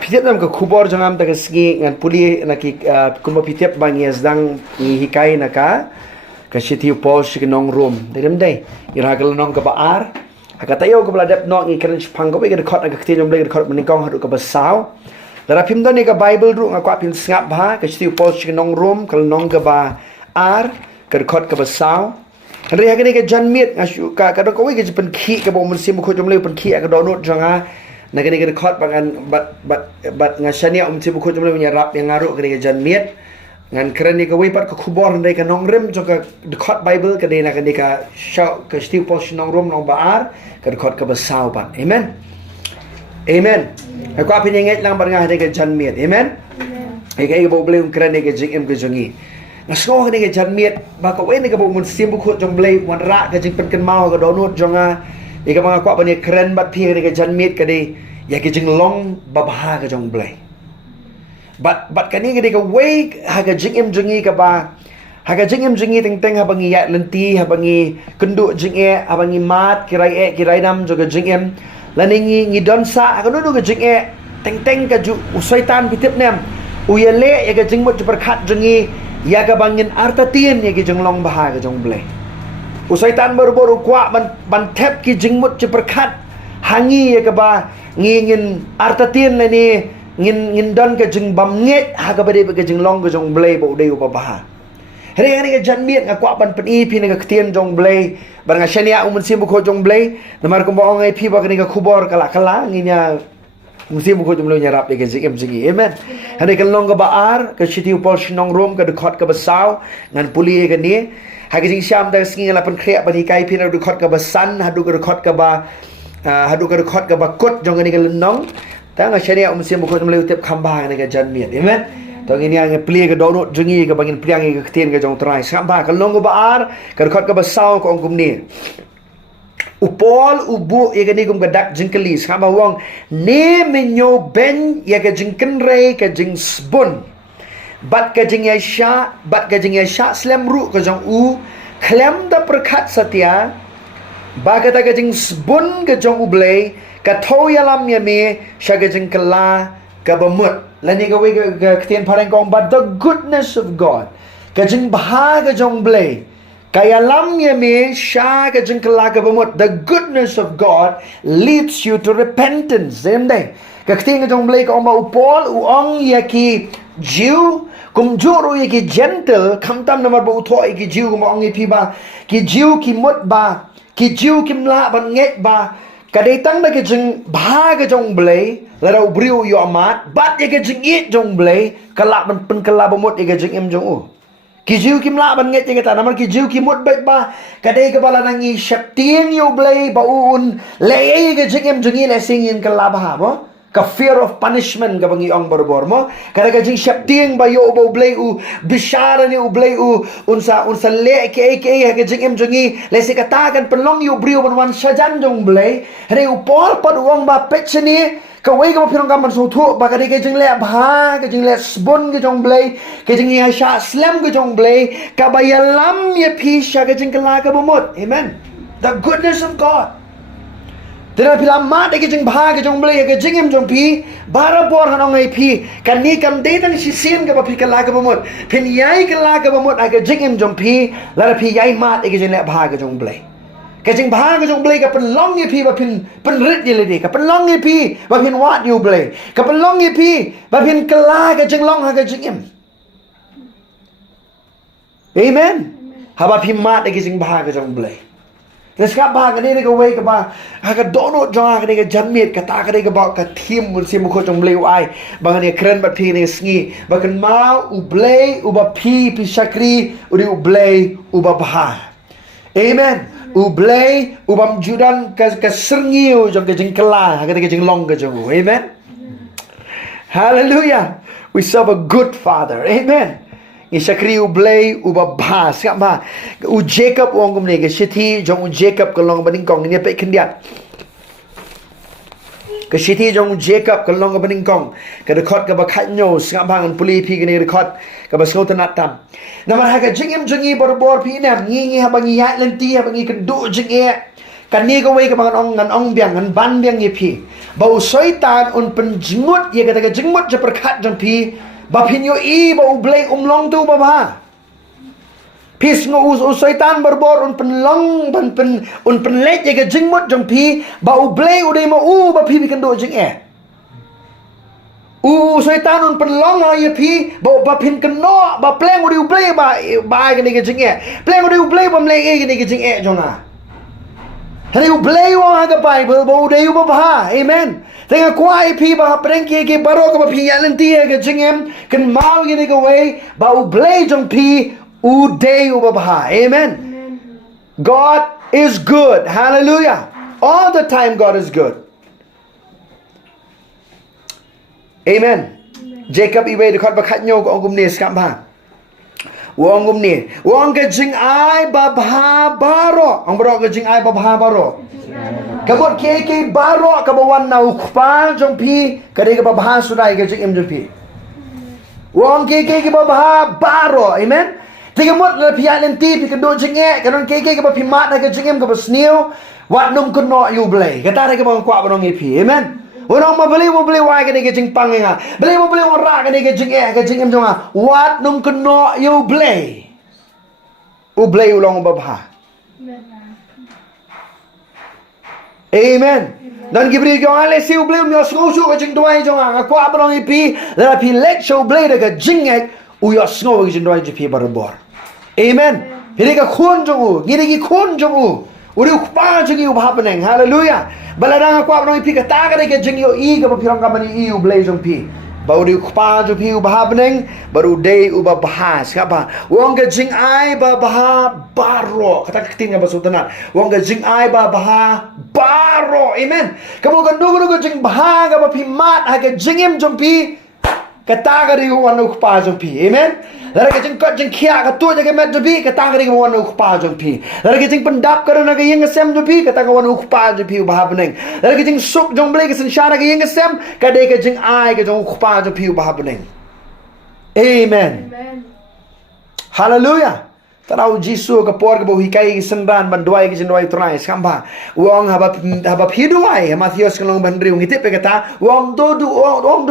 Pitiap nam ke kubor jangam tak segi ngan puli naki kumba pitiap bang dang hikai naka ka sitiu pol nong room dedem dai ira kal nong ka baar kata yo ko bladap no ngi keren pang ko be khot ka kti jom le khot mning kong hadu ka basau dara phim do ni ka bible ru ngakwa phim ngap bha ka sitiu pol nong room kal nong ka ba ar ka khot ka basau hari hari ka janmiet ngasu ka ka ko ke pen khi ka bo mun sim ko jom le pen khi ka do not janga na kini kena khot bangan bat ngasania sim ko jom le nya rap yang ngaru kini ka janmiet ngan keren ni ka wipat ka khubor ndai ka nong rem jo ka khot bible ka dena ka nika shau ka stiu pos nong rom nong baar ka khot ka basau pan amen amen aku apa ni ngai lang barang hari ka janmiet amen ai ka bo ble keren ni ka jing ka jongi ngasko ka ni ka janmiet ba ka we ni ka bo mun sim ko jom ble wan ra ka jing pen kan mau ka donut jonga ai ka mga kwa pa ni keren bat pi ni ka janmiet ka de ya ka jing long babha ka jong ble But kani gede ka way haga jingim jingi ka ba haga jingim jingi teng habangi ya lenti habangi kendu jingi habangi mat kirai nam juga jingim laningi ngi donsa ka nu ka jingi teng ka ju usaitan pitip nem uyale ya ka jingmut perkhat jingi ya ka bangin artatien ya ki jinglong baha ka jong ble usaitan baru kwa ban tep ki jingmut perkhat hangi ya ka ba ngin artatien lani ngin don ka jing bam nget ha ka bade ka jing long ka jong blei bo dei ba ba hari ka janmiet nga kwa ban pi pi nga ktien jong blei bar nga shania sim ko jong blei namar ko ba ngai pi ba ka khubor kala nginya sim ko jong blei nya rap ka jing jingi amen hari ka long ka baar ka sitiu pol shinong rom ka khot ka basau ngan puli ka ni ha ka jing syam da skinga la pan khria ban kai pi na khot ka basan hadu ka khot ka ba khot ka ba kot jong ni ka nong tang syariah sim ko jom le tep khamba ni ka janmiet amen to ngini ang pli ka donut jungi ka bangin priang ka ktien ka jong trai samba ka long ka baar ka khot ka basau ko ongkum ni upol ubu ya ka ni kum ka dak jingkeli samba wong ne menyo ben ya ka jingken re ka jing sbun bat ka jing ya sha slam ru ka jong u klem da perkhat satya ba ka ta ka jing sbun ka jong ublei ka thoyalam ya me shagajing kala ka bamut lani ka we ka ktien parang kong but the goodness of God ka jing baha ka jong blei kaya lam ya me shagajing kala ka bamut the goodness of God leads you to repentance zemdai ka ktien ka jong blei ka oma upol uong ya ki jiu kum juru ya ki gentle kamtam namar ba uthoi ki jiu kum ong pi ba ki jiu ki mut ba ki jiu kim la ban nget ba kadai tang da ke jing bha ke jong blei la rau briu yo amat bat ye ke jing it jong blei kala ban pen kala bomot ye ke jing em jong u ki jiu kim la ban nget ye ke ta namar ki jiu ki mut bet ba kadai ke bala nangi shap tieng yo blei ba un le ye ke jing em jong i le sing in kala ba bo ka fear of punishment ka bangi ong borbor mo kada ka jing shap tieng ba yo bo blei u bishara ni u blei u unsa le ke ka jing em jong i le se kata kan penlong yo briu ban wan sajan jong blei re u pol pad uang ba pechni ka wei ka pirong kam so thu ba ka jing le bha ka jing le sbon ka jong blei ka jing ya sha slam ka jong blei ka ba ya lam ye pi sha ka jing kala ka bomot amen the goodness of God Tena pila mat ke jing bha ke jong blei ke jing em jong pi bara bor hanong ai pi kan ni kam de tan si sin ka ba pi kala ka bomot pin yai kala ka bomot ai ke jing em jong pi la pi yai mat ke jing le bha ke jong blei ke jing bha ke jong blei ka pen long ye pi ba pin rit ye le de ka pen long ye pi ba pin wat you blei ka pen long ye pi ba pin kala ke jing long ha ke jing em amen ha ba pi mat ke jing bha ke jong blei Neskap bah ka ni ka wei ka ba ha ka dono jong ka ni ka janmiet ka ta ka ni ka ba ka thim mun sim ko jong blei ai ba ni kren ba phi ni sngi ba kan ma u blei u ba pi shakri u di u blei u ba bha amen u blei u bam judan ka serngi u jong ka jing kala ha ka jing long ka jong amen hallelujah we serve a good father amen Ishakri u blei u ba bha siapa u Jacob wong kum ne ke sithi jong u Jacob ka long baning kong ni pe khendiat ka sithi jong u Jacob ka long baning kong ka de khot ka ba khat nyo siapa ngan puli phi ke ni de khot ka ba so tanat tam namar ha ka jingem jingi bor phi nam ngi ha ba ngi ya lenti ha ba ngi kan du jingi kan ni ka wei ka ba ngan ong biang ngan ban biang ni phi bau syaitan un penjengut ia kata jengut je perkat jampi ba pinyo bau Blei long tu ba pis ngo syaitan berbor un penlong un penlet ia ke jengut jampi bau Blei udai ma ba pi bikan do jeng syaitan un penlong ia pi ba pin keno ba pleng udai Blei ba ke ni ke jeng pleng udai Blei ba mleng ke ni ke jeng jonga Hari Blei wong aga Bible ba udai ba amen tengah kuai pi ba prengki ke baro ka pi yalan tie ke jingem kan mau gini ke way ba Blei jong pi udai ba amen God is good hallelujah all the time God is good amen Jacob iwe de khot ba khat nyo ko ongum ne skam ba wong gum ni wong ke jing ai ba baro ong bro ke jing ai ba baro kabot ke baro kabawan na ukpa jong pi kare ke ba sudai ke jing em jong pi wong ke ba baro amen tiga mot la pi alen ti pi kendo jing kanon ke ba pi mat na ke jing em ke ba snew wat num kuno you Blei kata ke ba kwa ba nong pi amen orang ma beli wa ke jing pang nga beli wa ra ke jing em jong wat num kuno you Blei Blei ulong ba amen dan gibri ko ale si Blei mi osngo ke jing doai jong nga kwa ba nong pi la pi let show Blei ke jing u yo sngo ke jing doai ji pi barbor amen hiri ka khon jong ngiri ki khon jong uri ukpa jing u bhapeneng hallelujah baladang kwa ba nong pi ka ta ke jing yo ka ba pirang ka mani Blei jong pi baru ukpa jo pi ubhabeneng baru dei uba bahas kapa wong ke jing ai ba baro kata keting ba sultanat wong ke jing ai ba baro amen kamu kan dugu jing ka ba pi mat ha ke jingem jompi kata gari wan ukpa jompi amen lara ke jing kot jing khia ka tu ke met jompi kata gari wan ukpa jompi lara ke jing pendap karena ke yeng sem jompi kata wan ukpa jompi ubhabeneng lara ke jing suk jong Blei ke sensyara ke yeng sem ka de ke jing ai ke jong ukpa jompi ubhabeneng amen hallelujah tarau jisu ke por ke bo hikai ke sendan ban duai ke jindoi trai skamba wong haba phiduai Matius ke long ban riu ngitip pe kata wong do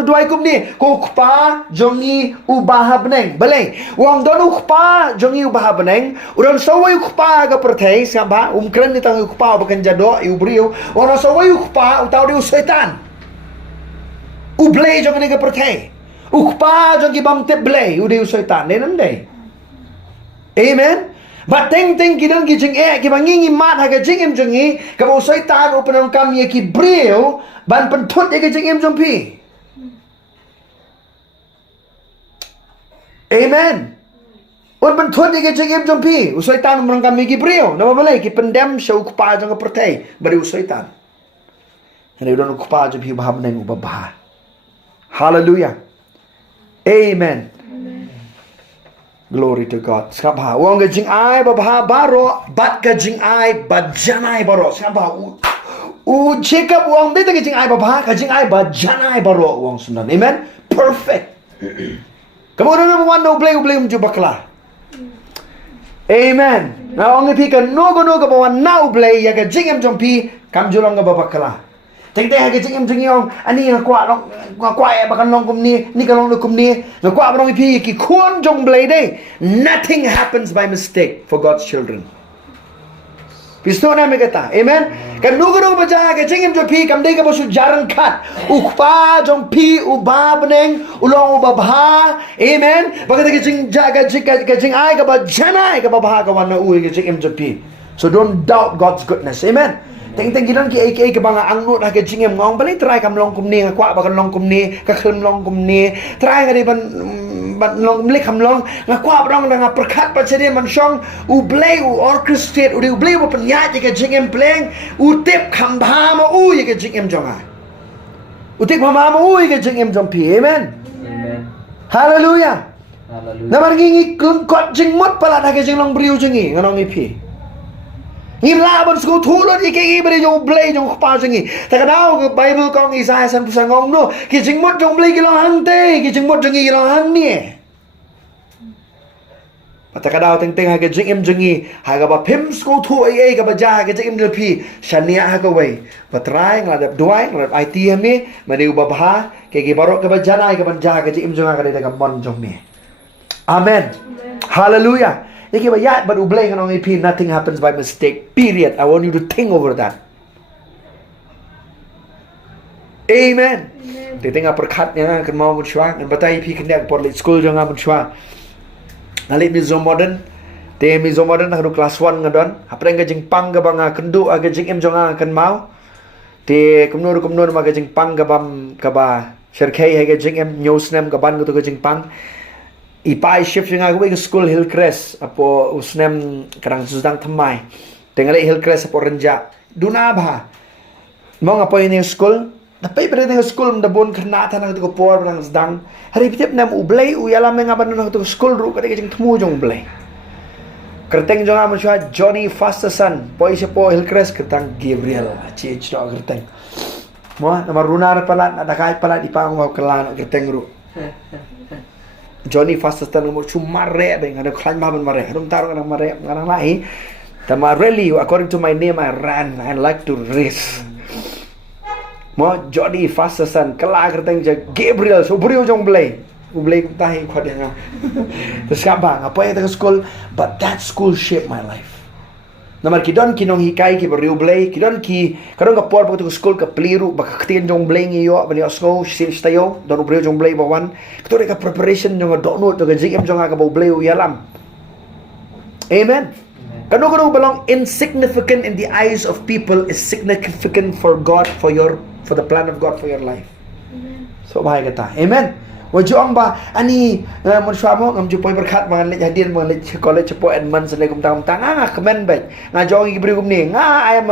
duai kum ni ko kpa jongi ubhabeneng belai wong do kpa jongi ubhabeneng uron sawai kpa ke perthai skamba kren ni tang kpa bakan jado yu briu wong sawai kpa utau diu setan Blei jongi ke perthai ukpa jongi bam te Blei udiu setan nenan dei amen but ting kidang ki jing ki bangingi mat ha ke jing em jongi ka bo syaitan upenong kam ye ki briu ban pentut ye ke jing em jong pi amen un pentut ye ke jing em jong pi syaitan upenong kam ye ki briu nama balai ki pendem show kupa jong pertai bari syaitan Hari don kupa jong pi baham neng ubah hallelujah amen glory to God. Skapa wong ke jing ai ba baro bat ke jing ai ba janai baro skapa Jacob wong de ke jing ai ba ke jing ai ba janai baro wong sunan amen perfect kamu dah wan no Blei mju bakla amen na wong pi ke no ba wan na Blei ya ke jing em jompi kam julong ga ba bakla Teng ha ke jing em jing yong ani kwa e bakan long kum ni ka long kum ni na kwa ba pi ki khon jong Blei dei nothing happens by mistake for God's children Pistona me kata amen kan nugo ba ja ke jing em jo pi kam dei ka bosu jaran khat ukpa jong pi ubabneng ulong ubabha amen baga ke jing ja ka jing ai ka ba jana ka ba ka wan na ke jing em jo pi so don't doubt God's goodness amen Teng gidan ki ke banga angnut ha ke jingem ngong balai try kam long kum ni kwa ba kan long kum ni ka khim long kum ni try ga ban long kum le kham long nga kwa ba dong nga perkhat pa chede man shong Blei orchestrate Blei ba pan ya ke jingem pleng tip kham bha ma ye ke jingem jonga tip ma ma ke jingem jong pi amen hallelujah namar ngi kun kot jing mot pala ha ke jing long briu jingi nganong ni pi Ngim laban sko thulot ike beri jong Blei jong khpa jingi takadau ke Bible kong Isaiah san pusangong no ki jingmot jong Blei ki long hang te ki jingmot jingi ki long hang ni Patakadaw ting haga jing jungi haga ba pim school thu ai ga ba ja haga jing pi shania haga wei patrai ngla duai ngla IT me mani ba bha ke barok ga ba jana ga ban ja haga jing junga ga de ga mon jong me. Amen. Hallelujah. Yake ba ya but Blei kanong ip nothing happens by mistake. Period. I want you to think over that. Amen. Titinga perkhat nya kan mau mun shwa kan batai pi kena por school jong mun shwa. Nalik mi zo modern. Te mi zo modern nak class 1 ngadon. Apre nga jing pang ga banga kendu aga jing em jonga kan mau. Te kumnur ma ga jing pang ga bam ka ba. Sherkai ha ga jing em news nem ga ban ga to ga jing pang. Ipai shift nga ga school Hillcrest apo usnem karang susdang thamai. Tengale Hillcrest apo renja. Duna ba. Mo nga po ini school. Tapi pada tengah school mendabun kerana tanah itu kopor berang sedang hari tiap nam Blei uyalam mengaban nang itu school ru kadang jeng temu jong Blei kerteng jong amun shua Johnny Fasterson poi sepo Hillcrest kertang Gabriel CH do kerteng mo nama runar palat ada kai palat ipang wa kelan kerteng ru Johnny Fasterson mo chumare beng ada klan ma ban mare rum taru nang mare ngarang lai tama really according to my name I ran I like to race Mo Johnny Fasterson kelak kerteng je Gabriel so beriu jong Blei tahi khot yang terus kabang apa yang tengah school but that school shaped my life namar kidon kinong hikai ki beriu Blei kidon ki kadon ka por pagtu school ka pliru baka ktien jong Blei ngiyo bani osgo sim stayo don beriu jong Blei bawan kto ka preparation jong dono to ka jigem jong ka Blei yalam amen. Kano belong insignificant in the eyes of people is significant for God for the plan of God for your life. Amen. So bahay kata. Amen. Wa Jong ba ani mon shwa mo ngam ju poi berkat mangan lek hadir mangan lek college po Edmund sele kum tang nga comment ba nga Jong gi bri kum ni nga I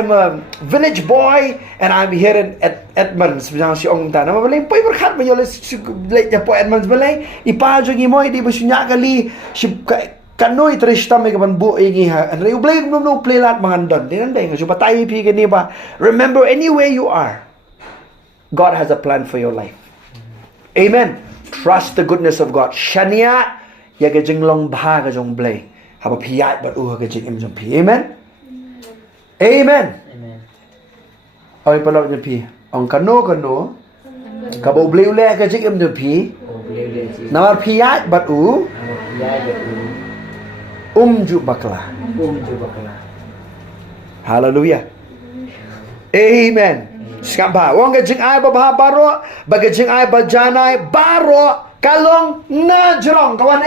am a village boy and I'm here in Edmonds bisang si ong ta na balay poi berkat ba yo lek po Edmonds balay ipa jo gi mo di busunya kali si Kanoy trista may kapan bu ingi ha. Andre Blei no play lat mangandon. Dinan dai ngaso patay pi gani ba. Remember anywhere you are. God has a plan for your life. Amen. Trust the goodness of God. Shania ya ga jinglong bha ga jong Blei. Haba piyat ba ga jing im jong pi. Amen. Amen. Amen. Ay pala ni pi. Ang kano kabo Blei ule ga jing im jong pi. Namar piyat ba Umju bakla. Hallelujah. Amen. Skamba. Wong jing ay ba baro, baga jing ay ba janay baro kalong na jrong kawan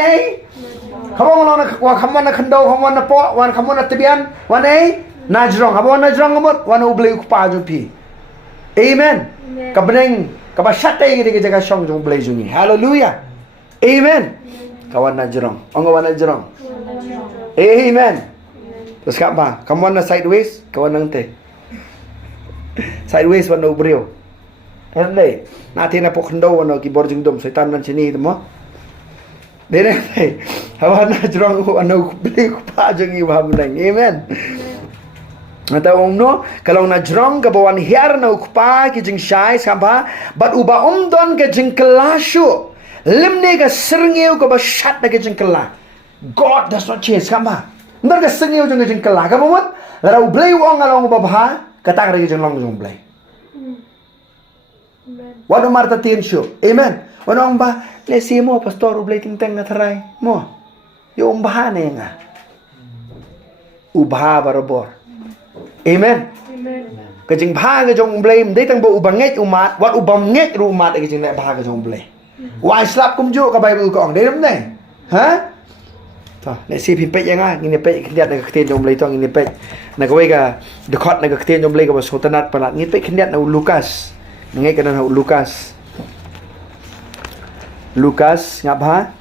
Kamu na kandau kamu na po wan kamu na tibian wan na jrong kamu na jrong kamot wan Blei pa jupi. Amen. Kabeneng kabashatay gidi jaga song jong Blei jungi. Hallelujah. Amen. Kawan na jrong. Wan na jrong. Amen. Terus kat ba? Kamu na sideways, kawan nang te. Sideways wan brio. Hande, nanti na po kendo wan ki borjing dom setan nan sini tu mo. Dene te. Kawan na jrong wan Blei pa jeng iwa menang. Amen. Nata no, kalau na jrong ka bawan hiar na ukpa ki jing shai skamba, but uba don ka jing kelashu. Limne ka serngeu ka ba shat na ka jing kelah. God does not change, kama. Ndar ka sengeu jeng jeng kala, kama mot. Lara Blei wong along babha, katang regi jeng long jeng Blei. Wado marta tin syo. Amen. Wano ba lesi mo pastor Blei ting teng na taray mo. Yo umbaha na nga. Ubha barabor. Amen. Amen. Kajing bha ga jong Blei mday tang bo ubanget umat, wat ubanget ru umat kajing na bha ga jong Blei. Why slap kumjo ka Bible ko ang dayam nay. Ha? Let's see pipet yang ngini pet kendiat nak ketien jom Blei tu ngini pet nak kawai ka dekat nak ketien jom Blei ka sotanat palat ngini pet kendiat na Lukas ngai kana na Lukas ngap ha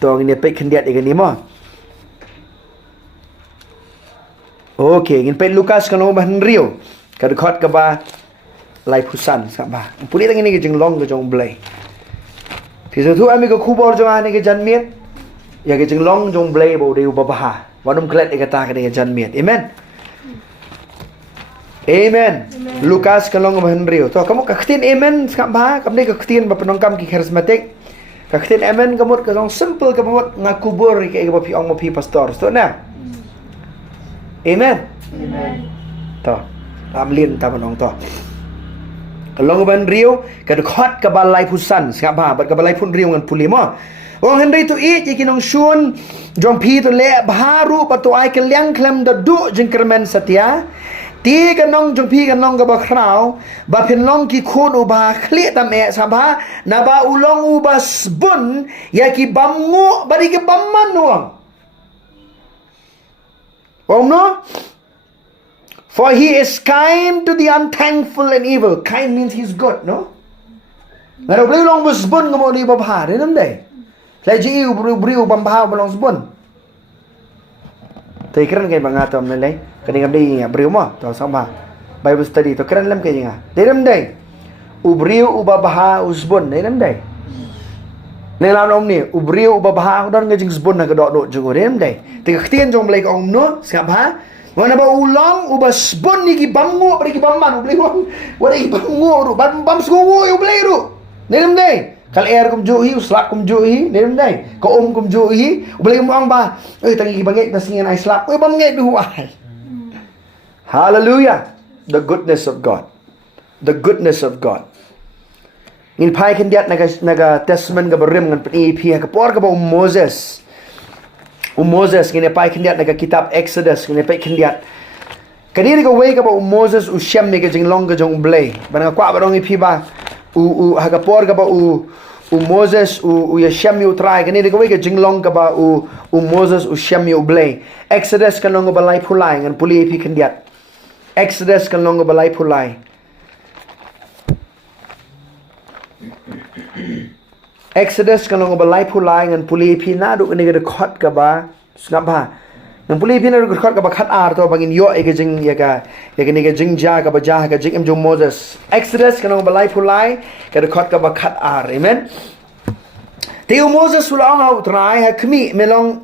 to ngini pet kendiat igani mo okay ngini pet Lukas kana ba Rio ka dekat ka ba lai pusan ngap ba puli tang ngini jeng long ka jom Blei piso tu ami ka khubor jong ane ka janmiet ya ke jeng long jong Blei bo deu babaha wanum klet ikata ka dengan janmiet amen amen Lukas kalong ba Henry to kamu ka ktin amen skam ba kamne ka ktin ba penongkam ki charismatic Kaktin amen kamut ka dong simple kamut ngakubur kay ka pi ong mo pi pastor. Sto na. Amen. Amen. To. Amlin ta manong to. Kalong ban riu kadukhat ka balay pusan ska ba bat ka balay pun riu ngan puli mo. Wong Henry tu ikinong syun jong pi tu le baru patu ai ke liang klem da du jing kermen setia. Ti kanong jong pi kanong ka ba krau ba pinlong ki khun uba khli tam e sabha na ba ulong ubas bun ya ki bamngu bari ki bamman wong. Wong no? For he is kind to the unthankful and evil. Kind means he's good, no? Na ro blei long bus bun ngamo ni ba bha re nam dai. Lai ji u briu bam bha ba long bun. Thì keren kay mga tom nalay kaning abdi nga briu mo to sama Bible study to keren lam kay nga diram day ubriu ubabaha usbon diram day nelan om ni ubriu ubabaha don nga jing zbon na gadok dok jugo diram day ti ktien jong blai om no siap ha wana ba ulang ubasbon ni ki bamngo pri ki bamman ublai wong wala ki bamngo ru bam sungo ublai ru diram day kal air kum juhi slap kum juhi nem dai ko kum juhi boleh mo ang ba tangi bangit na singan ay slap bangit du ai hallelujah the goodness of God the goodness of God ngin pai kan diat naga testament ga berim ngan ep ka por ka ba Moses ngin pai kan diat naga kitab Exodus ngin pai kan diat kaniri ka way ka ba Moses shem ni ka jing long ka jong Blei bana kwa ba dong ep ba haga por ka ba Moses Yeshem yu try kanini ka wega jinglong ka ba Moses Shem yu Blei Exodus kan long ba lai pulai ngan puli pi kandiat Exodus kan long ba lai pulai Exodus kan long ba lai pulai ngan puli pi na du ni ga khot ka ba ngap ba ngan puli pi na du khot ka ba khat ar to bangin yo e ga jing ya ni ga jing ja ka ba ja ka jing em jong Moses Exodus kan long ba lai pulai ka khot ka ba khat ar amen Tiu Moses ulang hau trai ha kmi melong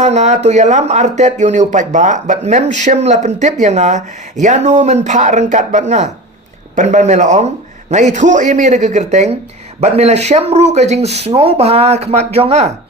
hanga to yalam artet yuni upat ba but mem shem la pentip yanga yanu men pha rangkat bat nga pan ban melong ngai thu yemi de gerteng bat mela shem ru ka jing snow ba khmat jonga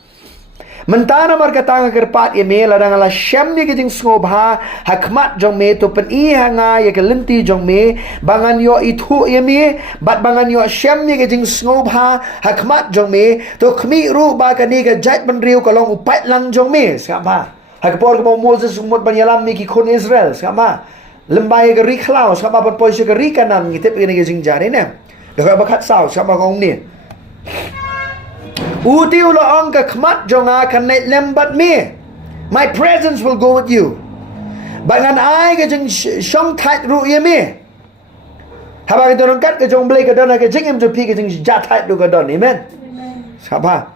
mentana berkata kerpat ye me ladang la shem ni kijing ngobha hakmat jong me to pen I hanga ye kelenti jong me bangan yo itu ye me bat bangan yo shem ni kijing ngobha hakmat jong me to khmi ru ba ka ni ga jat ban riu ka long upat lang jong me skama hakpor ko Moses umot ban yalam mi ki khon Israel skama lembai ga ri khlau skama ban poi se ga ri kanan ngitep ni kijing jare ne do ba khat sao skama gong ni Uti ulo ang kakmat jonga kanay lembat me. My presence will go with you. Bangan ay ka jeng shong tait ru ye me. Habang ito nang kat ka jong Blei ka don ka jeng im pi ka jeng jatait ru ka don. Amen. Sapa.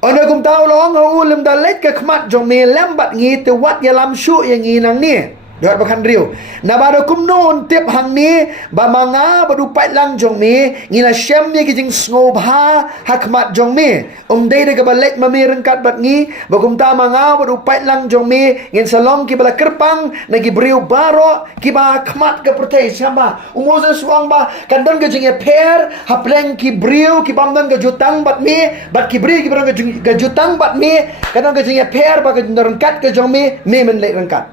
Ono kum tao lo ang ulim dalit kakmat jong me lembat ngi te wat yalam shu yang ngi nang ni. Dot bakan riu. Na bado kum non tip hang ni ba manga badu pait lang jong me ngila shem ni kijing ngobha hakmat jong me. Dei de ka balet ma me rengkat bat ngi ba kum ta manga badu pait lang jong me ngin salong ki bala kerpang na ki briu baro ki ba khmat ka protei sama. Moses wang ba kandan ka jing e per hapleng ki briu ki bamdan ka jutang bat me bat ki briu ki bang ka jutang bat me kandan ka jing e per ba ka rengkat ka jong me men le rengkat.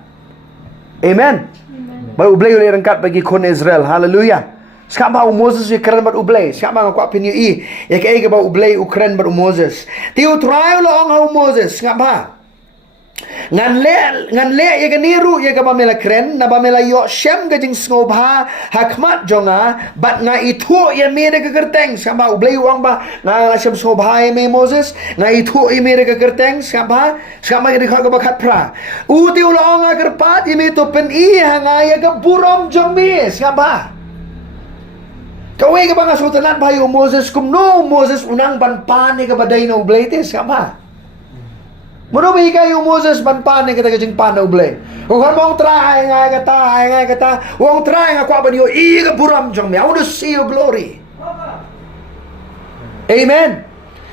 Amen. Baru Blei oleh rengkat bagi kon Israel. Hallelujah. Sekarang baru Moses ye keren bat Blei. Sekarang aku apin ye ya ke baru Blei ukren bat Moses. Tiu try lo ang hau Moses. Sekarang ngan le ye ke niru ye ke ba mela keren na ba mela yo shem ke jing ngobha hakmat jonga bat nga itu ye me de ke kerteng. Sekarang baru Blei wang ba nga shem ngobha ye me Moses nga itu ye me de ke kerteng. Sekarang ye de ka ba khat pra. Tiu lo ang kerpat ye me to pen I hanga ye ke burom jong me. Sekarang kawai ka ba nga sultanat bayo Moses kum no Moses unang banpan ni ka baday na Blei te sama. Mano ba kayo Moses banpan ni ka taga jing pan na Blei. Kung mong try nga kata, wong try nga kwa ba niyo ka buram jong me. I want to see your glory. Amen.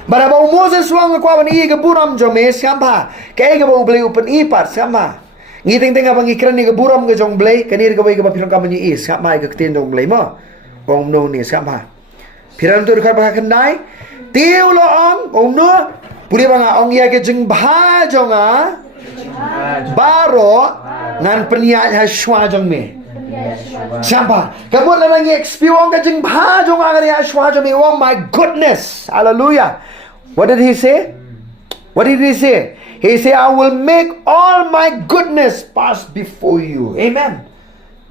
Bara ba Moses wang nga kwa ba ni ka buram jong me sama. Kaya ka ba Blei upan ipat sama. Ngiting nga bang ikran ni ka buram ka jong Blei kanir ka ba pirang ka man ni is sama ka ketin jong Blei mo. Kung no ni sama. Piran tu dekat bahkan kendai. Tiu lo ong nu. Puli banga ong ya ke Jingbha jong baro ngan peniat ha shwa jong me. Siapa? Kamu nak experience ke Jingbha jong ya shwa jong me. Oh my goodness. Hallelujah. What did he say? What did he say? He said, I will make all my goodness pass before you. Amen.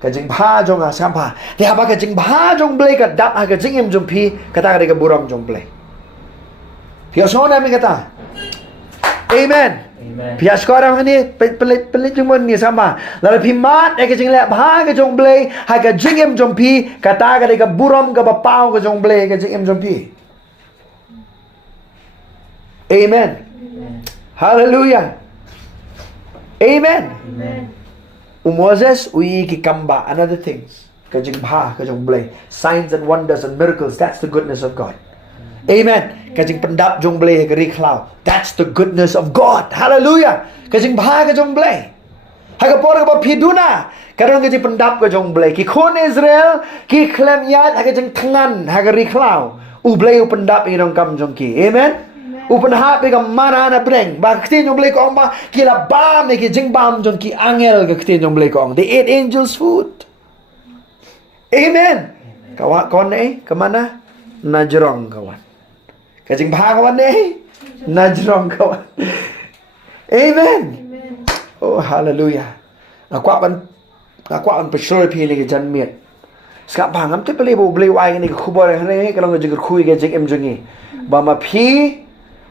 Cái Jingbha jong siapa? Dia apa cái Jingbha jong Blei cái đáp cái Jing jong pi kata cái buram jong Blei. Pia sona mi kata. Amen. Pia sekarang ni pelit jong ni sama. Lalu pi mat cái Jing le bha cái jong Blei hai cái Jing jong pi kata cái buram cái bapau cái jong Blei cái Jing jong pi. Amen. Hallelujah. Amen. Moses ui ki kamba another things. Ka Jingbha ka jong Blei. Signs and wonders and miracles. That's the goodness of God. Amen. Ka jing pendap jong Blei ka riklau. That's the goodness of God. Hallelujah. Ka Jingbha ka jong Blei. Ha ka por ka ba piduna. Karang ka jing pendap ka jong Blei. Ki khon Israel ki klem yat ha ka jing tangan ha ka riklau. U Blei u pendap i dong kam jong ki. Amen. Upan hap ke mana na breng ba ktin jong Blei ko ong ba kila bam ke Jingbam jong ki angel ke ktin jong Blei ko ong. They ate angels food. Amen. Kawan ni ke mana? Najrong kawan. Ke Jingbha kawan ni Najrong kawan. Amen. Oh hallelujah. Aku akan percaya pilih ke jan miet. Sekarang pangam tu pilih Blei wai ni kubur ni kalau ngajak kui ke Jing jong ni. Ba ma pi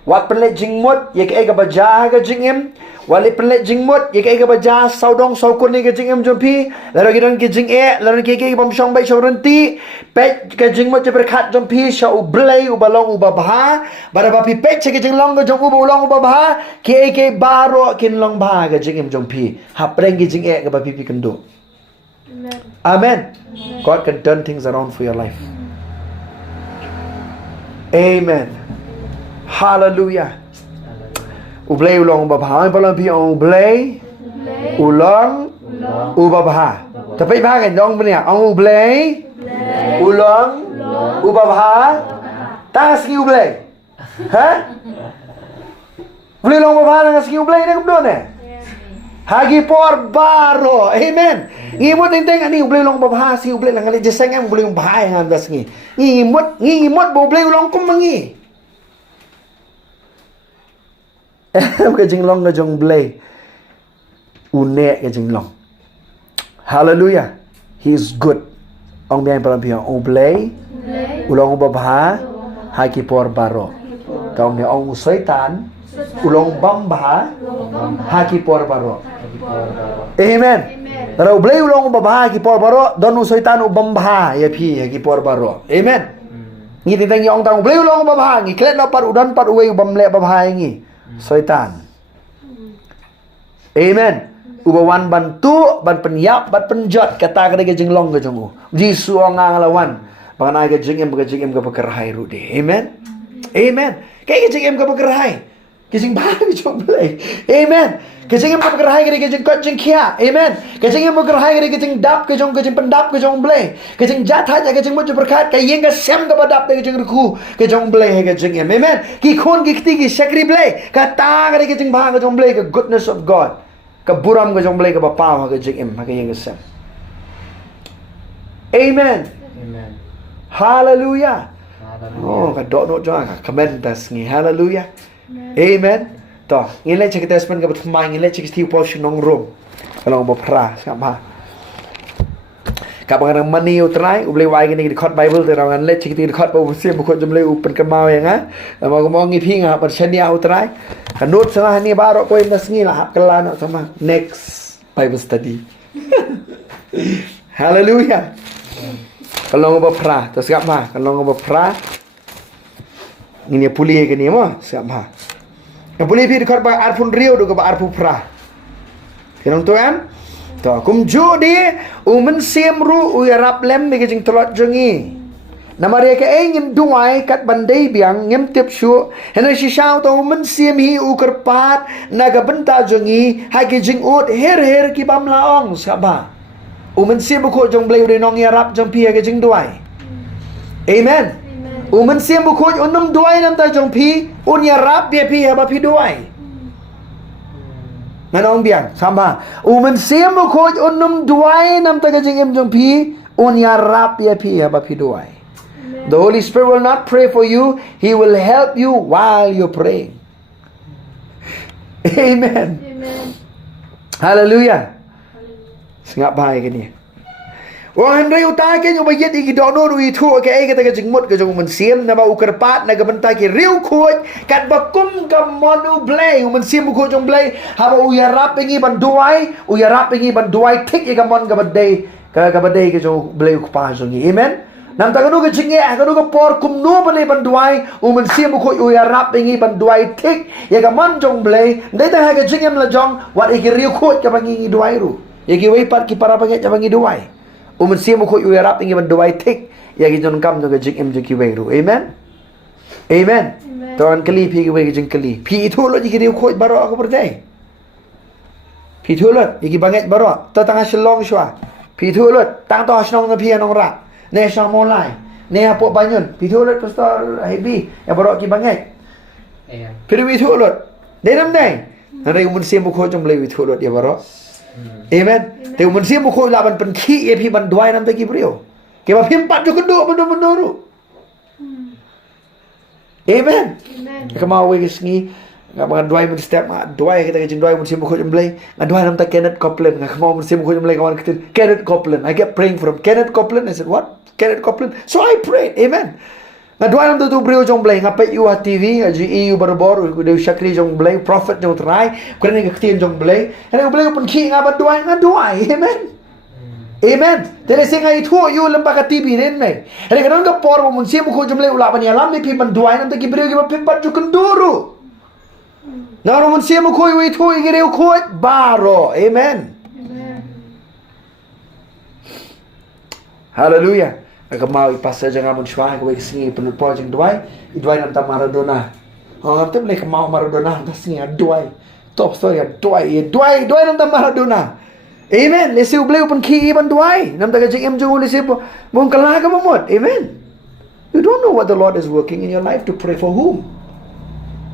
wat pelet jingmut ye ke baja ke jingem wali pelet jingmut ye ke baja saudong saukun ni ke jingem jompi lalu kita ke jing lalu ke bom shong bai shong renti pet ke jingmut je berkat jompi sha u Blei u balong u babha bara bapi pet ke jinglong ke jong u balong u babha ke baro kin long ba ke jingem jompi ha preng ke jing ke bapi pi kendo. Amen. God can turn things around for your life. Amen. Hallelujah. Blei ulang babha, palang pi ong Blei ulang babha. Tapi bah kan dong punya ong Blei ulang babha. Tas ki Blei. Ha? Blei ulang babha nang ki Blei ni kumdo ne. Hagi por baro. Amen. Ngimut teng ani Blei ulang babha si Blei nang ali jeseng ang Blei bahai ngan das ngi. Ngimut bo Blei ulang kum mangi. Cái jinglong cái jong Blei une cái jinglong. Hallelujah. He is good. Ong biang palang piang ong Blei ulong babha haki por baro. Kau ni ong syaitan ulong bamba haki por baro. Amen. Kalau Blei ulong babha haki por baro don syaitan u bamba ya pi haki por baro. Amen. Ngi tentang ong tang Blei ulong babha ngi klet lapar udan par uwe bamle babha ngi. Syaitan. Amen. Ubawan bantu ban penyap ban penjot kata kada ke jinglong ke jongu. Jisu ongang lawan. Bahkan aga jingem ke pekerhai rude. Amen. Amen. Ke jingem ke pekerhai. Ke jing ba ke jong Blei. Amen. Ke jingem ke pekerhai ke jing kot jing kia. Amen. Ke jingem ke pekerhai ke jing dap ke jong pendap ke jong Blei. Ke jing jatha ke jing mo berkat ke yeng ke sem ke badap ke jing ruku ke jong Blei ke jingem. Amen. Ki khon ki khti ki sakri Blei. Kata ke jing ba ke jong Blei ke goodness of God. Ke buram ke jong Blei ke bapa ke jingem ke yeng ke sem. Amen. Amen. Hallelujah. Oh, ka dok nok jang ka comment tas ngi. Hallelujah. Amen. Toh, ngile cek tesmen ke betmai ngile cek stiu pos nong rom. Kalau mau pra sama. Ka bang mani utrai u Blei wai ni khot Bible te rangan le cek ti khot pa sim bu khot jom le u pen ke mau yang ha. Ma ko ngi phi nga par chania utrai. Ka not sana ni baro ko indas ngi lah kelan sama. Next Bible study. Hallelujah. Kalau mau pra, terus siap mah. Kalau mau pra, ini pulih ke ni mah siap mah. Yang pulih pi dekat ba arpun rio do ke ba arpu pra. Kenong tuan? To kum ju di umen sim ru u yarap lem ni ke jing telot jongi. Nama dia ke ingin duai kat bandai biang ngem tip shu. Henry si shau to umen sim hi u kerpat naga benta jongi hai ke jing ut her ki bam laong siap mah. Umen sim ko jong Blei de nong yarap jong pi ke jing duai. Amen. Umen siam bukuj unum duai nam ta jong pi, unya rap dia pi haba pi duai. Nanong biang sama. Umen siam bukuj unum duai nam ta jing em jong pi, unya rap dia pi haba pi duai. The Holy Spirit will not pray for you, He will help you while you're praying. Amen. Hallelujah. Sengap bahai ke ni. Orang hendak utai ke nyoba yet iki dono du itu ke ai kata ke jingmut ke jong men siem na ba ukerpat na ke bentai ke riu kuat kat bakum ke monu Blei men siem ku jong Blei ha ba uyarap pengi ban duai tik ke mon ke badai ke jong Blei ku pa jong ni. Amen. Nam ta kanu ke jinge kanu ke por kum no bale ban duai men siem ku uyarap pengi ban duai tik ye ke mon jong Blei dai ta ha ke jingem la jong wat ke riu kuat ke bangi duai ru ye ke wei pat ki para panget ke bangi duai. Umen siam ko uyarap ingi ban duai tik ya gi jon kam no ga jing em jiki weru. Amen. Amen. Ton kali pi gi we jing kali. Pi itu lo jiki riu khoi baro ko berdai. Pi itu lo jiki banget baro to tanga shlong shwa. Pi itu lo tang to shnong na pi anong ra. Ne shang molai. Ne apo banyun. Pi itu lo pastor hebi ya baro ki banget. Pi itu lo. Denam dai. Nare umen siam ko jong Blei itu lo dia baro. Amen. Te umen siam ko la ban pen ki e pi ban duai nam ta ki brio. Ke ba phim pat jo kendo benar-benar ru. Amen. Ka mau we ngi nga ban duai men step ma duai kita ke jing duai men siam ko jong Blei. Nga duai nam ta Kenneth Copeland nga mau men siam ko jong Blei kawan kita Kenneth Copeland. I kept praying for him. Kenneth Copeland. I said, "What? Kenneth Copeland?" So I prayed. Amen. Nga duai nam tu brio jong Blei nga pe you TV nga ji EU barbor ku de shakri jong Blei prophet jong trai ku ne nga ktien jong Blei. Ene Blei pun ki nga ban duai nga duai. Amen. Amen. Tere singa itu you lemba ka TV nen mai. Ene kadang ka por mo munsi mo ko jom Blei ula ban ya lam ni pi ban duai nam ta ki brio ki ba pi pat ju kenduru. Na ro munsi mo ko itu i reu ko baro. Amen. Hallelujah. Aku mau ipasa jangan mencuai kau singi penuh project duai nam ta Maradona. Oh, tu boleh kemau Maradona ta singi duai. Top story duai nam ta Maradona. Amen. Lesi Blei pun ki ban duai. Nam ta jing em jong lesi mong kalah ka mamot. Amen. You don't know what the Lord is working in your life to pray for whom.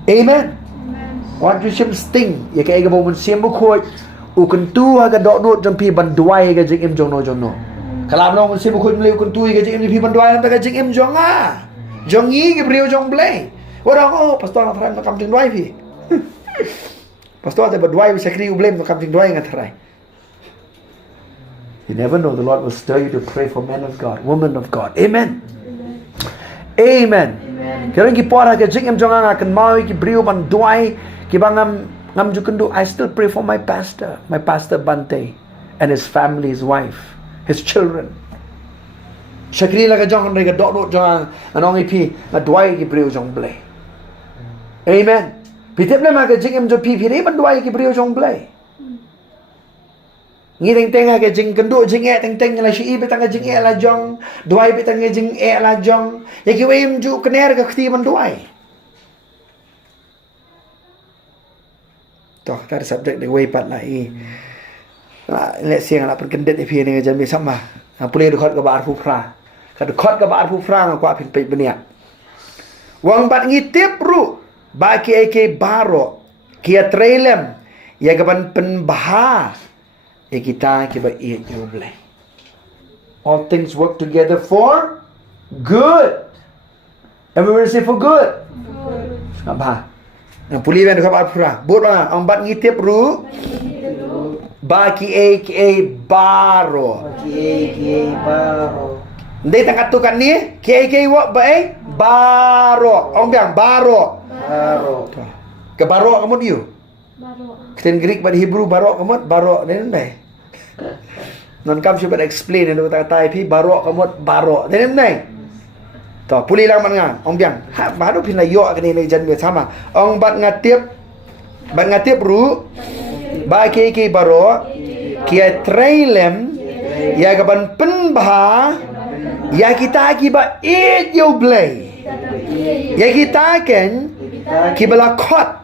Amen. What you should sting. Ya kai ka mo siam mo khoi. U kan tu ha ka dok not jam pi ban duai ka jing em jong no. Kalau nong si buku Blei kun tui ke jing em pi ban duai nam ta jing em jong a. Jong i ke brio jong Blei. Orang oh pastor nak trai makam jing duai pi. Pastor ada berduai bisa kri Blei makam jing duai ngat trai. You never know, the Lord will stir you to pray for men of God, women of God. Amen. Amen. Kira ki pora ke jing em jong a kan mau ki brio ban duai ki bangam ngam ju kendu. I still pray for my pastor Bante and his family, his wife, his children. Shakri la ka jong re ka dot jong anong ipi na duai ki brio jong Blei. Amen. Pitep na ma ka jing em jo pi re ban duai ki brio jong Blei. Ngi teng ha ka jing kendu jing e teng la shi be tang jing e la jong duai be tang jing e la jong ya ki wem ju kner ka khti ban duai. Toh ta subject de wei pat lai. Let's say ngala perkendet pi ni jan be sama. Pulih dekat ke bar pufra. Ka dekat ke bar pufra ngak pin pe benia. Wang bat ngitip ru ba ki eke baro kia trailem ya gaban pen baha ya kita ki ba i Blei. All things work together for good. Everyone say for good. Apa? Yang pulih ben dekat bar pufra. Bot ba ang bat ngitip ru Baki aka baro. Ndai tangkat tu kan ni, aka wa bae baro. Ong biang baro. Ke baro kamu diu. Baro. Keten Greek pada Hebrew baro kamu baro nen dai. Non kam siapa explain endo kata pi baro kamu baro. Nen dai. To puli lang man nga. Ong biang, ha baru pin la yo kan ni jan be sama. Ong bat ngatip ru ba ke baro kia trailem ya gaban penbah ya kita akiba yo Blei ya kita kan kibala kot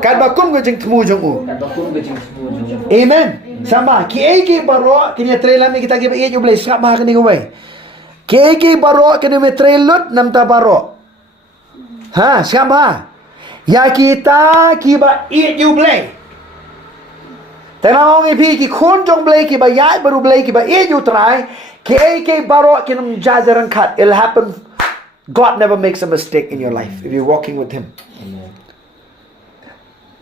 kad bakum ke jing temu jong u. Amen. Sama ki baro kini trailem kita akiba yo Blei sak bah kini ko bai Kiki baro kena metrelut nam ta baro. Ha, siapa? Ya kita kiba eat you Blei. Tenang ipi ki khun jong Blei kiba yai baru Blei kiba eat you try. Kiki baro kena jajaran kat. It'll happen. God never makes a mistake in your life if you're walking with Him.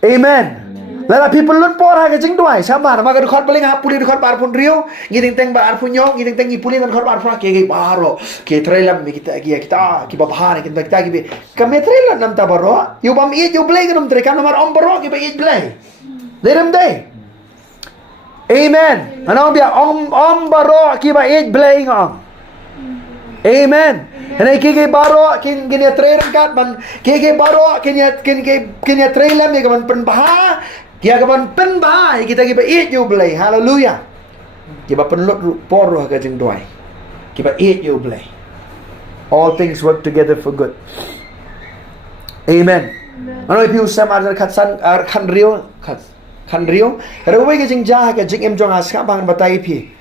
Amen. Lala people lut por ha ke jing duai sama na maga khot baling ha puli khot bar pun rio ngiding teng bar pun nyong ngiding teng puli khot bar pun ke baro ke trailam mi kita ki babhane kita ki be kame trailam nam ta baro you bam eat you Blei nam tre kam namar om baro ki be eat Blei lerem dei. Amen. Ano bia om baro ki ba eat Blei ngom. Amen. Henai kiki baro kin ginia trailam kat ban kiki baro kinia trailam mi kan pen bah Kia kapan pen bahai kita eat you Blei. Hallelujah. Kita penlut poroh ke jeng doai. Kita eat you Blei. All things work together for good. Amen. Ano ipi usam ada kan rio. Kalau kau ke jeng jah ke jeng em jong askap bang batai ipi.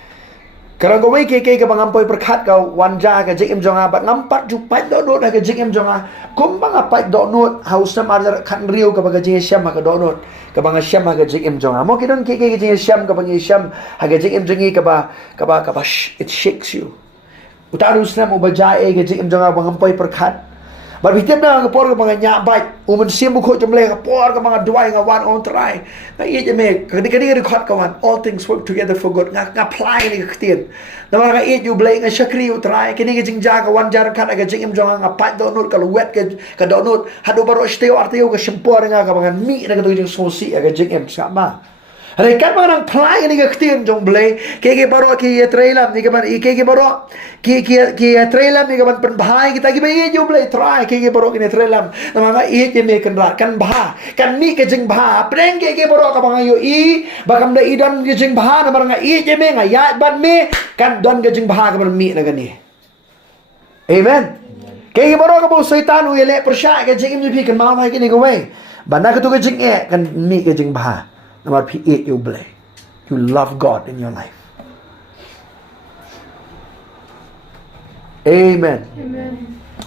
Kalau kau ke bang ampoi perkat kau wan jah ke jeng em jong abat ngampat jupai do ke jeng em jong a. Kum bang apai do not hausam ada kan rio ke bang jeng siam ke do not. Kabang Syam haga jing em jong. Mo kidon ke jing Syam kabang Syam haga jing em jingi kaba it shakes you. Utarus na mo bajae ke jing em jong abang ampoi perkat. Bar bitep na ka por ka mga nyabai. Uman siam ko jumle ka por ka mga duai nga wan on try. Na iya jeme kadi khot ka wan. All things work together for good. Nga apply ni ka tien. Na mga eat you Blei nga syakri u try. Kini ka jing ja ka wan jar kan aga jing em jong nga pat do not ka wet ka do not. Hado baro steo arteo ka shampoo nga ka mga mi na ka jing sosi aga jing em sama. Hari kan mga nang apply ni ka tien jong Blei. Kiki baro ki trailam ni ka man kiki baro ki trailam ni ka man penbahai kita ki eat you Blei try kiki baro ki trailam. Na mga eat ye me kan rat kan bah kan ni ka jing bah. Preng kiki baro ka mga yo i bakam da idan ki jing bah na mga eat ye me nga ya ban me kan don ka jing bah ka mi na gani. Amen. Kiki baro ka bo setan u yele persya ka jing em kan ma mai ki ni ka we. Bana ka tu ka jing kan mi ka jing bah. Number P8 you Blei. You love God in your life. Amen.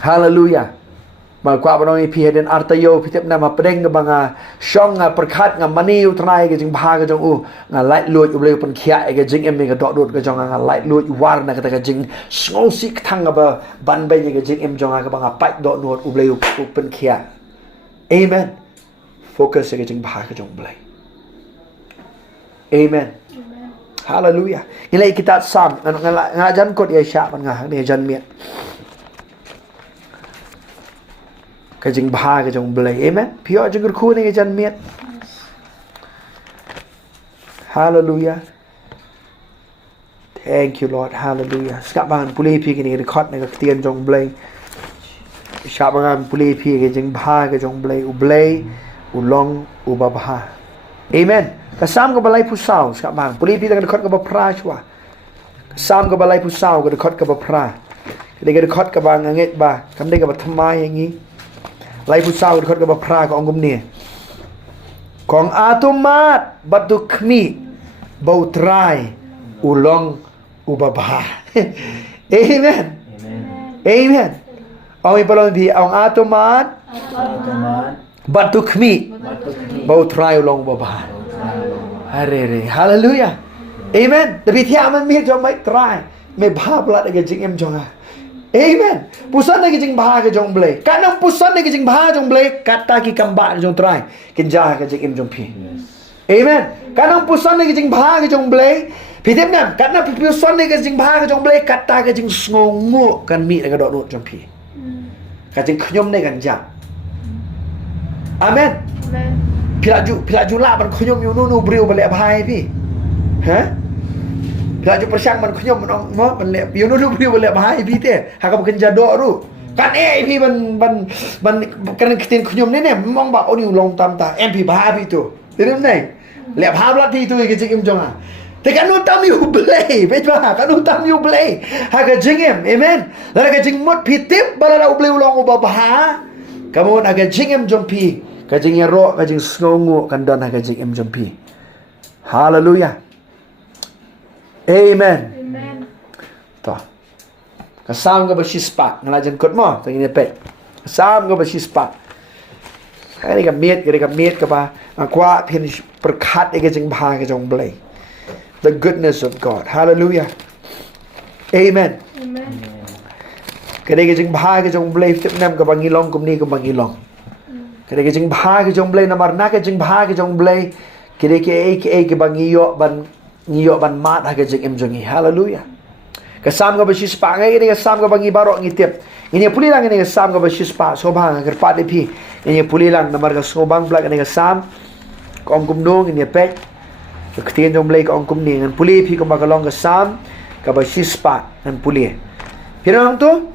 Hallelujah. Magkwa ba nang ipihedin artayo pitip na mapreng nga mga syong nga perkat nga mani utray ka jing baha ka jong nga light load Blei pen kia ka jing em ka dot ka jong nga light load war na ka jing ngosi ktang nga ba banbay ka jing em jong nga mga pat dot note Blei pen kia. Amen. Focus ka jing baha ka jong Blei. Amen. Hallelujah. Nilai kita sam ngajan kot ya sya pan nga ni jan miet. Ka jing bah ka jong Blei. Amen. Pio jing ku ni jan miet. Hallelujah. Thank you Lord. Hallelujah. Skap bang pulih pi ni record ni ka tien jong Blei. Sya bang pulih pi ka jing bah ka jong Blei u Blei u long u babha. Amen. Kasam ka balay pusaw skap bang puli pi ka dekot ka bapra chwa. Kasam ka balay pusaw ka dekot ka bapra. Kadi ka dekot ka bang ngit ba kam de ka batmai ngi. Lay pusaw ka dekot ka bapra ka ongum ni. Kong atomat batu khmi bau trai ulong ubabha. Amen. Amen. Ong ipalon pi ong atomat batu khmi bau trai ulong ubabha. Hare hallelujah. Amen. Tapi tiap man mi jong mai try. Me bha plat ke jing em jong. Amen. Pusan ke jing bha ke jong Blei. Kanang pusan ke jing bha jong Blei kata ki kamba jong try. Kinja ke jing em jong pi. Amen. Kanang pusan ke jing bha ke jong Blei. Pi tem nam kanang pusan ke jing bha ke jong Blei kata ke jing sngongu kan mi ke dot not jong pi. Ka jing khnyom ne kan jam. Amen. Amen. Pila jula man khunyum yu nu briu balik bahai pi. Ha? Pila ju persang man khunyum man le yu nu briu balik bahai pi te. Ha ka bukan jadok ru. Kan pi ban kan kitin khunyum ne mong ba oni long tam ta em pi bahai pi tu. Tidak nai. Le bahai blat ti tu ke jing jong a. Te kan nu tam yu Blei, bet ba? Kan nu tam yu Blei. Ha ka jing em. Amen. La ka jing mot pi tip bala u Blei long u ba bah. Kamu aga jing em jong pi. Kajing ro kajing sngongu kan dan kajing em jampi. Hallelujah. Amen. Amen. Toh. Kasam ke bersispak ngelajan kot mo tang ini pek. Kasam ke bersispak. Ini ke miet ke ba kwa pin berkat ke Jingbha ke Jong Blei. The goodness of God. Hallelujah. Amen. Kadai ke Jingbha ke Jong Blei tip nam ke bangilong kum ni ke bangilong. Kadai ke Jingbha ke Jong Blei namar na ke Jingbha ke Jong Blei kadai ke bangiyo ban mat ha ke jing jongi. Hallelujah. Kasam ke bersispak ngai ini kasam ke bangi barok ngitip. Ini puli lang ini kasam ke bersispak sobang ke pat pi. Ini puli lang namar ke sobang blak ini kasam kom kum nong ini pek. Ketien Jong Blei ke ong kum ni ngan puli pi ko makalong kasam ke bersispak ngan puli. Pirang tu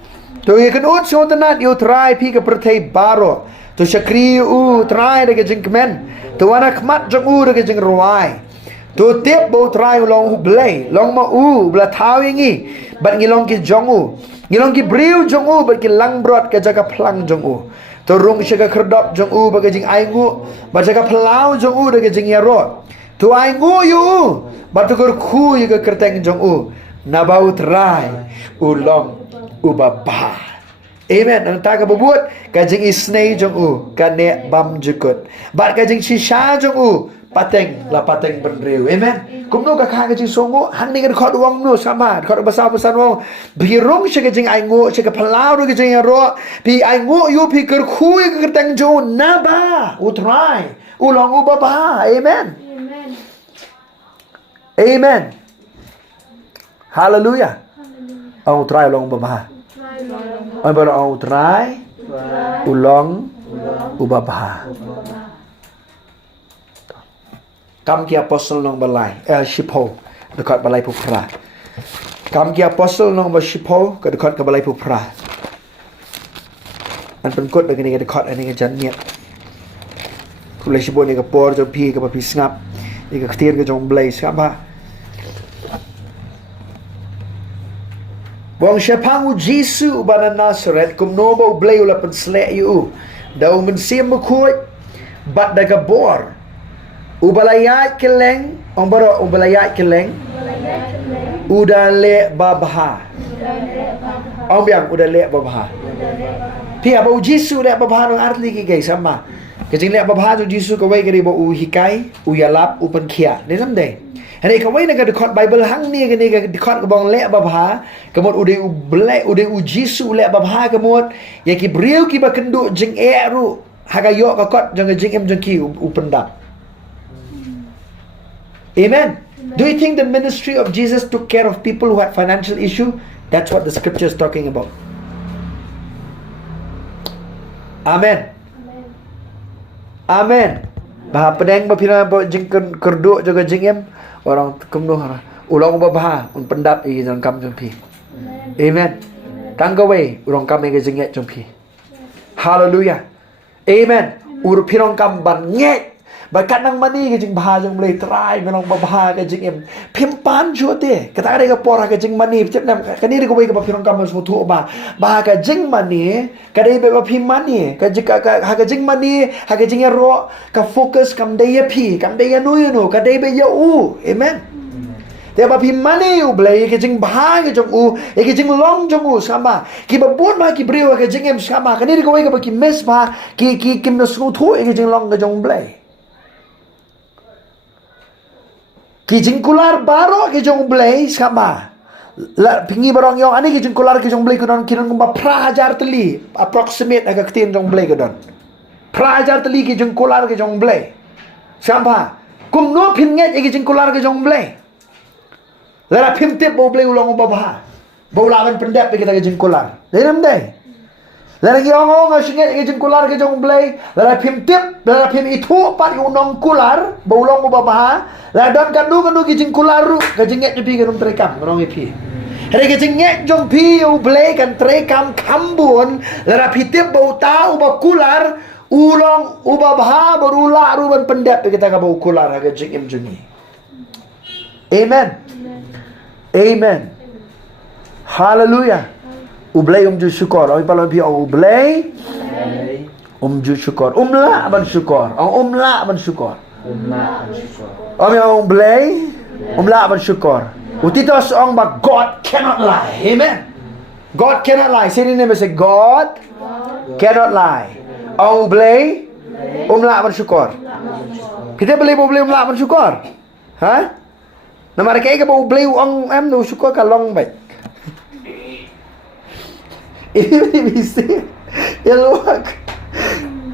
ye kan ut so tanat you try pi ke pertai baro. Tu syakri try de ke jingmen. Tu anak mat jong de ke jing ruai. Tu tip bo try long Blei, long ma bla thau ngi, bat ngi long ki jong ngilong ki briu jong bat ki lang brot ke jaga plang jong tu rung shaga kerdop jong ba ke jing ai ngu, ba jaga plau jong de ke jing ya ro. Tu ai ngu yu, bat tu khu yu ke kerteng jong na bau try long baba. Amen. Nang ta ka bubut ka jing isnei jong ka ne bam jukut. Bat ka jing shisha jong pateng la pateng benreu. Amen. Kumno ka kha ka jing songo hang ni ka khot wong no sama khot basa pasan wong bi rong che ka jing ai ngo che ka phalau ka jing ro pi ai ngo yu pi ker khu ka tang jo na ba try long ba ba. Amen. Amen. Hallelujah. Try long ba ba. Baru try ulong ubabah. Kam ki apostle nong balai shipo dekat balai pupra. Kam ki apostle nong ba shipo ke dekat ke balai pupra. An penkut begini ke dekat ani ke janmiat. Kulai shipo ni ke por jo pi ke papi ngap. Ni ke ketir ke Jong Blei ngap ba. Wong syapang Jesu bana Nazaret kum no bo Blei ula pen slek yu. Dau men sim mekut bat daga bor. Ubalayat keleng, ong baro ubalayat keleng. Udah le babha. Ong biang udah le babha. Pia bo Jesu le babha no arti ki guys sama. Kejing le babha tu Jesu ka wei ka bo hikai, yalap pen kia. Ni sam dei. Hari kawai nak dekat Bible hang ni ke ni dekat ke bang lek babha kemot udah Blei udah Jesu lek babha kemot ya ki briu ki ba kenduk jing ru haga yok ka kot jang jing em jang ki pendap. Amen. Do you think the ministry of Jesus took care of people who had financial issue? That's what the scripture is talking about. Amen. Amen. Bah pedang ba pina ba jing kerduk jaga jing em orang kemnuh ulang babha un pendap i dalam kam jompi. Amen. Tanggawe urang kam ke jinget jompi. Hallelujah. Amen. Ur pirong kam ban nget bakat nang mani ke jing bha jong Blei try menong babha ke jing em pimpan jote kata ada ke porah ke jing mani cep nam kani ke wei ke pirong kam so thu ba ke jing mani kadai be pim mani ka ke jing mani ha ke jing ro ka fokus kam dai pi kam dai nu no kadai be ya amen. Dia ba pim mani Blei ke jing bha ke jong ke jing long jong sama ki ba bun ma ki breu ke jing em sama kani ke wei ke ki mes ba ki kim no so thu ke jing long ke jong Blei. Ki jingkular baro ke Jong Blei sama. La pingi barong yong ani ki jingkular ke Jong Blei kedon kiran kumba prahajar teli approximate agak tin Jong Blei kedon. Prahajar teli ki jingkular ke Jong Blei. Sampa kum no pinget ki jingkular ke Jong Blei. La pim tip bo Blei ulong ba. Bo lawan pendap kita ke jingkular. Denam dai. La lagi ong asinget ke jingkular ke Jong Blei. La pim tip, la pim itu pat unong kular bo ulong ba. La don kandu ki jingkular ru ka jinget pi ke rum trekam rong pi. Hari ke jinget jong pi Blei kan trekam kambun la pitip bo tau ba kular ulong ba berula ru ban pendap kita ka bo kular ka jingem jungi. Amen. Amen. Hallelujah. Blei ju syukur. Oi palon pi Blei ju syukur. La ban syukur. La ban syukur. Blei la ban syukur. Utitos ong ba God cannot lie. Amen. God cannot lie. Say the name and say, God cannot lie. Ông Blei lạ bersyukur. Kita boleh lạ bersyukur. Ha? Nama mereka ke bau Blei ông em tu syukur kalong baik. Ini mesti elok.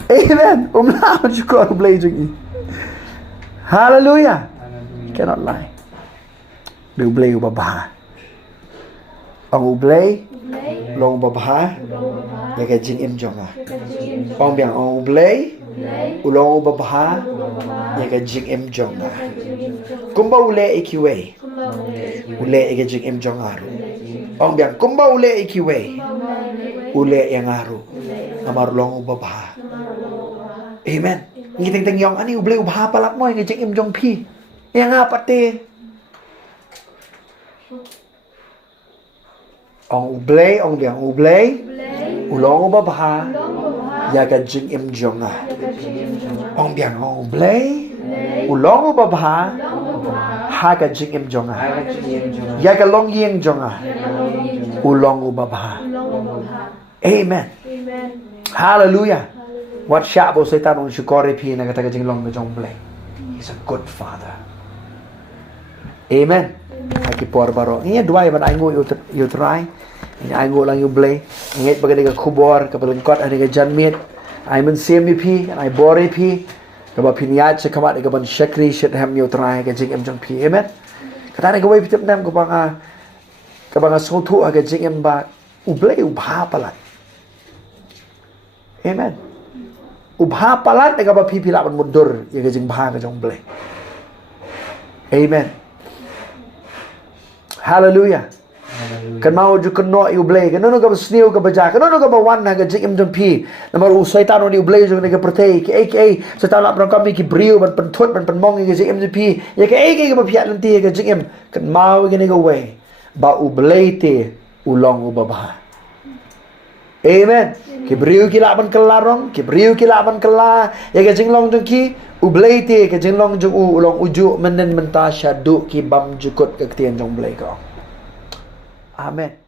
Amen. Lạ bersyukur Blei juga. Hallelujah. Cannot lie. Điều Blei ubah. Ông Blei long ubah. Ya ke jing im jong ah. Ông biang ông Blei ulong ubah. Ya ke jing im jong ah. Kumba ule ikiwe. Ule ke jing im jong aru. Ông biang kumba ule ikiwe. Ule yang aru. Amar long ubah. Amen. Ngi teng yong ani Blei ubah palat moi ke jing im jong pi. Yang apa te? Ông Blei, ông biang ông Blei, ulong ubah, ya ka jing im jong ah. Ông biang ông Blei, ulong ubah, ha ka jing im jong ah. Ya ka long yeng jong ah. Ulong ubah. Amen. Hallelujah. What sya bo setan on syukuri pi na kata ka jing long ka jong Blei. He's a good father. Amen. Aki por baro. Ini dua yang ai ngoi you try. Ini ai ngoi lang you Blei. Ngai bagai dengan kubor ke belengkot ada ke janmit. Ai men sim pi, ai bore pi. Ke ba piniat se kamat ke ban shakri shit ham you try ke jing em jong pi. Amen. Kata ne ke wei pitep nam ke banga sotu ke jing em ba u Blei u bha palat. Amen. U bha palat ke ba pi pila ban mudur ye ke jing bha ke jong Blei. Amen. Hallelujah. Kan mau ju keno you Blei, kan no ka sniu ka baja, kan no ka bawan na ka jing im jong pi. Namar u setan on you Blei jong ne ka pertei, ki ai setan lap kami ki brio ban pentut ban penmong ki jing im jong pi. Ya ka ai ka piat lanti ka jing im, kan mau ki ne ka we. Ba u Blei te ulong u baba. Amen. Ki brio ki laban kelarong, ki brio ki laban kela, ya ka jing long jong ki u Blei te ka jing long jong u ulong uju menen menta syadu ki bam jukut ke ketien jong Blei ka. Amen.